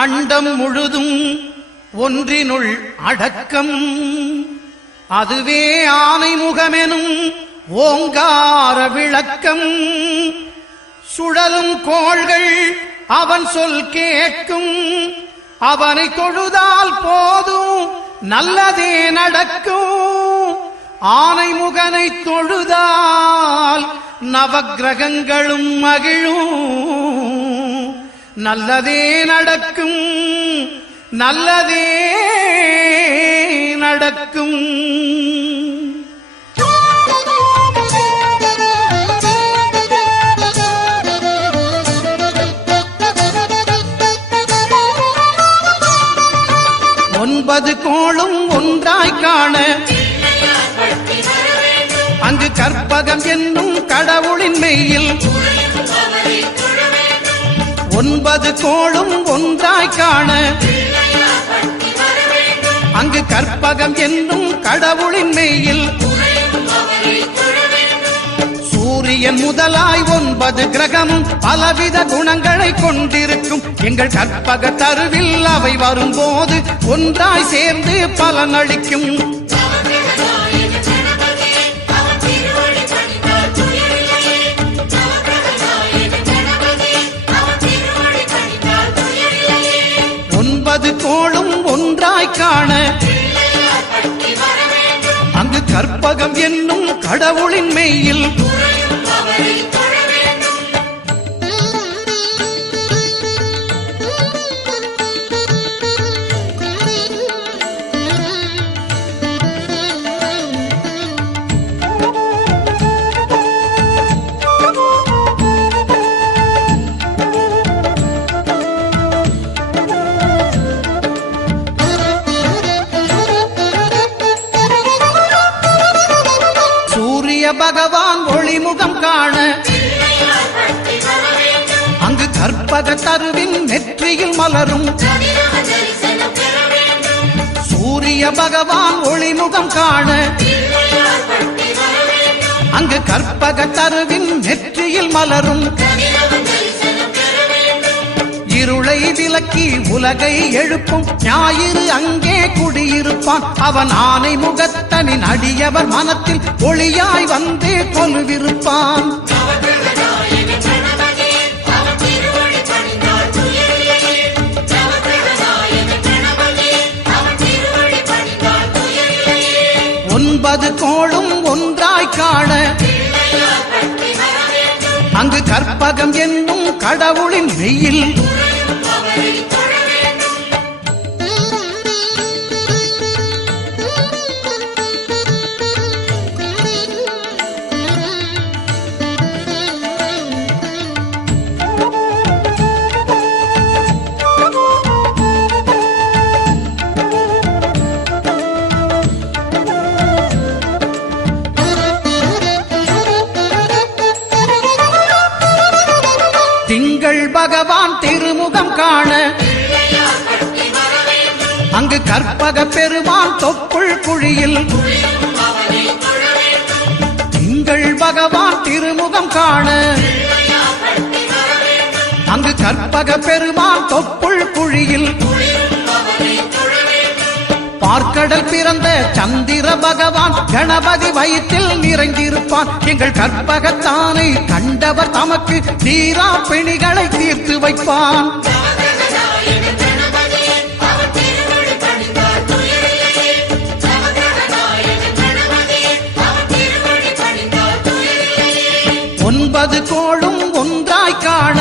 அண்டம் முழுதும் ஒன்றினுள் அடக்கம். அதுவே ஆனை முகமெனும் ஓங்கார விளக்கம். சுழலும் கோள்கள் அவன் சொல் கேட்கும். அவனை தொழுதால் போதும் நல்லதே நடக்கும். ஆனை முகனை தொழுதால் நவக்கிரகங்களும் மகிழும். நல்லதே நடக்கும், நல்லதே நடக்கும். ஒன்பது கோளும் ஒன்றாய் காண அங்கு கற்பகம் என்னும் கடவுளின் மெய்யில். ஒன்பது கோளும் ஒன்றாய் காண அங்கு கற்பகம் என்னும் கடவுளின் மெய்யில். சூரியன் முதலாய் 9 கிரகமும் பலவித குணங்களை கொண்டிருக்கும். எங்கள் கற்பக தருவில் அவை வரும்போது ஒன்றாய் சேர்ந்து பலனளிக்கும். ஒன்பது கோளும் ஒன்றாய் காண அங்கு கற்பகம் என்னும் கடவுளின் மெய்யில். பகவான் ஒளிமுகம் காண அங்கு கற்பக தருவின் நெற்றியில் மலரும். சூரிய பகவான் ஒளிமுகம் காண அங்கு கற்பக தருவின் நெற்றியில் மலரும். இருளை விலக்கி உலகை எழுப்பும் ஞாயிறு அங்கே குடியிருப்பான். அவன் ஆனை முகத்தனின் அடியவர் மனத்தில் ஒளியாய் வந்து கொலுவிருப்பான். ஒன்பது கோளும் ஒன்றாய் காண அங்கு கற்பகம் என்னும் கடவுளின் மெய்யில். திங்கள் பகவான் திருமுகம் காண அங்கு கற்பக பெருமான் தொப்புள் குழியில். திங்கள் பகவான் திருமுகம் காண அங்கு கற்பக பெருமான் தொப்புள் குழியில். பார்க்கடல் பிறந்த சந்திர பகவான் கணபதி வயிற்றில் நிறைந்திருப்பான். எங்கள் கற்பகத்தானை கண்டவர் தமக்கு தீரா பிணிகளை தீர்த்து வைப்பான். ஒன்பது கோளும் ஒன்றாய் காண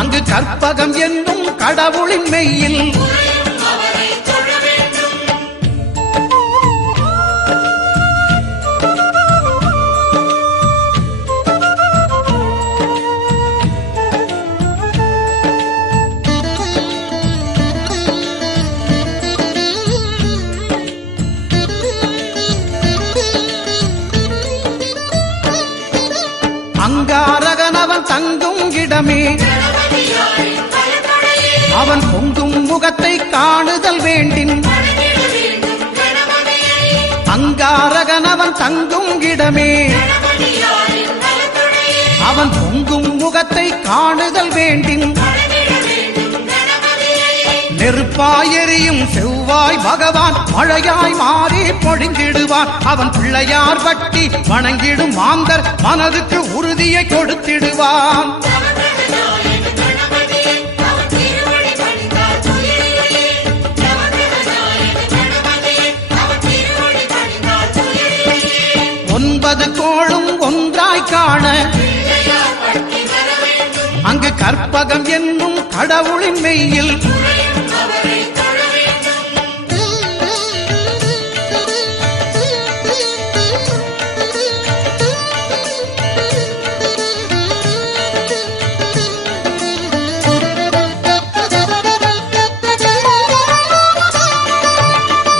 அங்கு கற்பகம் என்னும் கடவுளின் மெய்யில். அங்காரகனவன் தங்கும் இடமே அவன் பொங்கும் முகத்தை காணுதல் வேண்டின். அங்காரகனவன் தங்கும் இடமே அவன் பொங்கும் முகத்தை காணுதல் வேண்டின். நெருப்பாயெறியும் செவ்வாய் பகவான் மழையாய் மாறி பொழிந்திடுவான். அவன் பிள்ளையார் பட்டி வணங்கிடும் மாந்தர் மனதுக்கு உறுதியை கொடுத்திடுவான். ஒன்பது கோளும் ஒன்றாய் காண அங்கு கற்பகம் என்னும் கடவுளின் மெய்யில்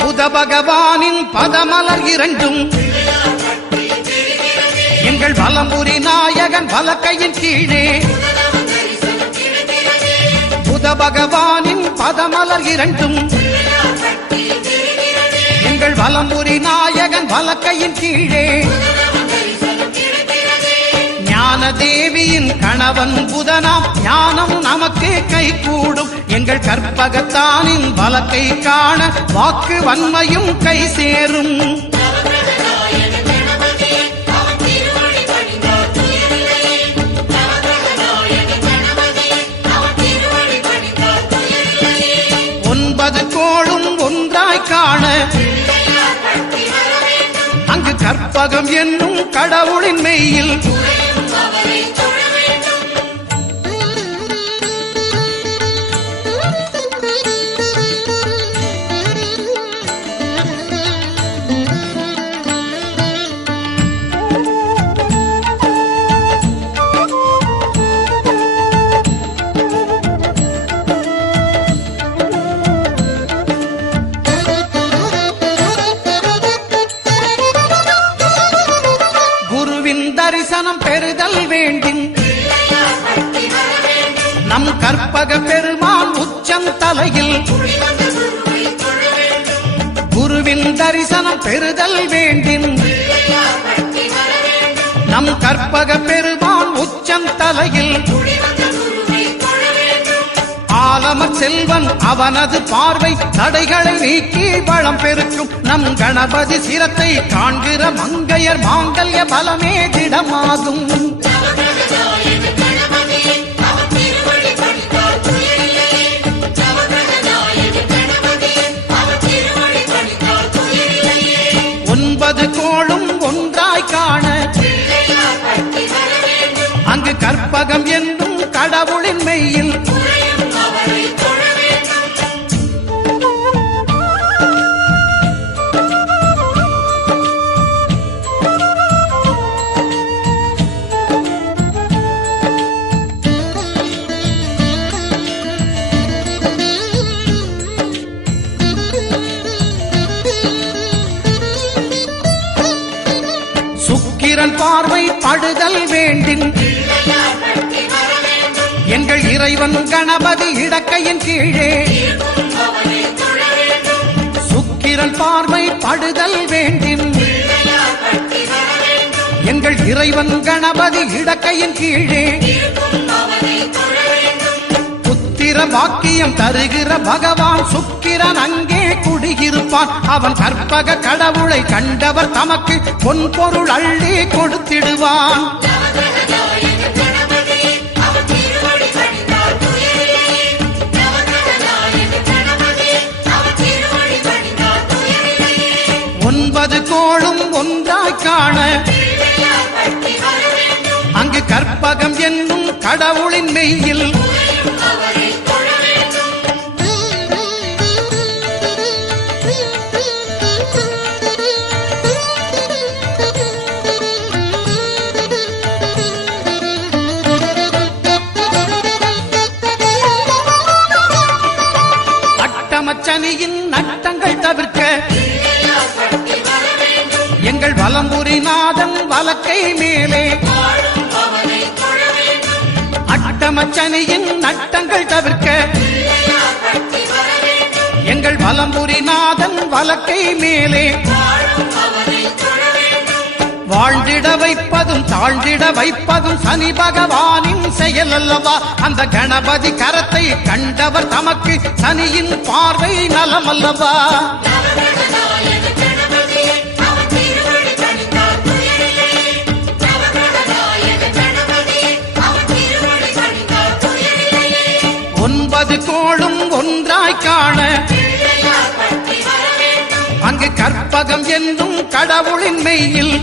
புத பகவானின் பதமலர் இரண்டும் எங்கள் வலம்புரி நாயகன் வலக்கையின் கீழே புத பகவானின் பதமலர் இரண்டும் எங்கள் வலம்புரி நாயகன் வலக்கையின் கீழே ஞான தேவியின் கணவன் புதனாம் ஞானம் நமக்கு கை கூடும். எங்கள் கற்பகத்தானின் வலக்கை காண வாக்கு வன்மையும் கை சேரும். ஒன்பது கோளும் ஒன்றாய் காண அங்கு கற்பகம் என்னும் கடவுளின் மெய்யில் தரிசனம் பெறுதல் வேண்டும். நம் கற்பக பெருமான் உச்சம் தலையில் குருவின் தரிசனம் பெறுதல் வேண்டும். நம் கற்பக பெருமான் உச்சம் தலையில் ஆலமர் செல்வன் அவனது பார்வை தடைகளை நீக்கி வளம் பெருக்கும். நம் கணபதி சிரத்தை காண்கிற மங்கையர் மாங்கல்ய பலமே திடமாகும். ஒன்பது கோளும் ஒன்றாய் காண அங்கு கற்பகம் என்னும் கடவுளின் மெய்யில் சுக்கிரன் பார்வை படுதல் வேண்டும். எங்கள் இறைவன் கணபதி இடக்கையின் கீழே சுக்கிரன் பார்வை படுதல் வேண்டும். எங்கள் இறைவன் கணபதி இடக்கையின் கீழே புத்திர பாக்கியம் தருகிற பகவான் சுக்கிரன் அங்கே குடியிருப்பான். அவன் கற்பக கடவுளை கண்டவர் தமக்கு பொன் பொருள் அள்ளி கொடுத்திடுவான். ஒன்பது கோளும் ஒன்றாய் காண அங்கு கற்பகம் என்னும் கடவுளின் மெய்யில் அட்டமச்சனியின் நட்டங்கள் தவிர்க்க எங்கள் வலம்புரி நாதன் வலக்கை மேலே அட்டமச்சனியின் நட்டங்கள் தவிர்க்க எங்கள் வலம்புரி நாதன் வலக்கை மேலே வாழ்ந்திட வைப்பதும் தாழ்ந்திட வைப்பதும் சனி பகவானின் செயல் அல்லவா? அந்த கணபதி கரத்தை கண்டவர் தமக்கு சனியின் பார்வை நலம் அல்லவா? ஒன்பது கோளும் ஒன்றாய் காண அங்கு கற்பகம் என்னும் கடவுளின் மெய்யில்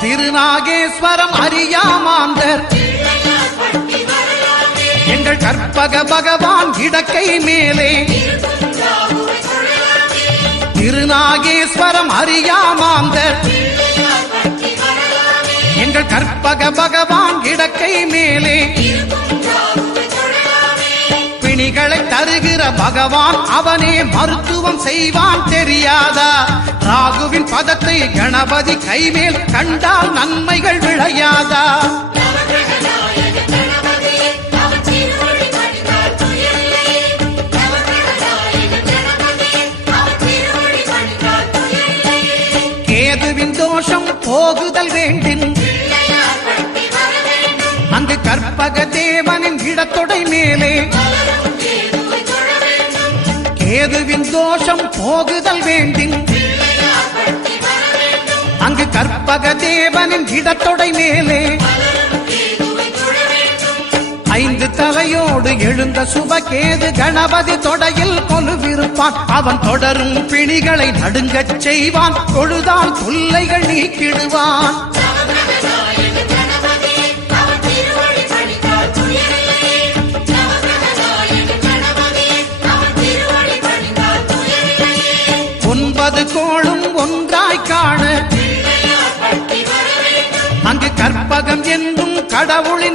திருநாகேஸ்வரம் அறியாமாந்தர் எங்கள் கற்பக பகவான் இடக்கை மேலே திருநாகேஸ்வரம் அறியாமாந்தர் எங்கள் கற்பக பகவான் இடக்கை மேலே பிணிகளை தருகிற பகவான் அவனே மருத்துவம் செய்வான் தெரியாதா? ராகுவின் பதத்தை கணபதி கைமேல் கண்டால் நன்மைகள் விளையாதா? கேதுவின் தோஷம் போகுதல் வேண்டின் அங்கு கற்பக தேவனின் இடத்தொடை மேலே கேதுவின் தோஷம் போகுதல் வேண்டின் அங்கு கற்பக தேவனின் இடத்தொடை மேலே ஐந்து தலையோடு எழுந்த சுபகேது கணபதி தொடையில் கொலுவிருப்பான். அவன் தொடரும் பிணிகளை நடுங்கச் செய்வான். தொழுதால் தொல்லைகள் நீக்கிடுவான். ஒன்பது கோளும் ஒன்றாய் காண அங்கு கற்பகம் என்னும் கடவுளின்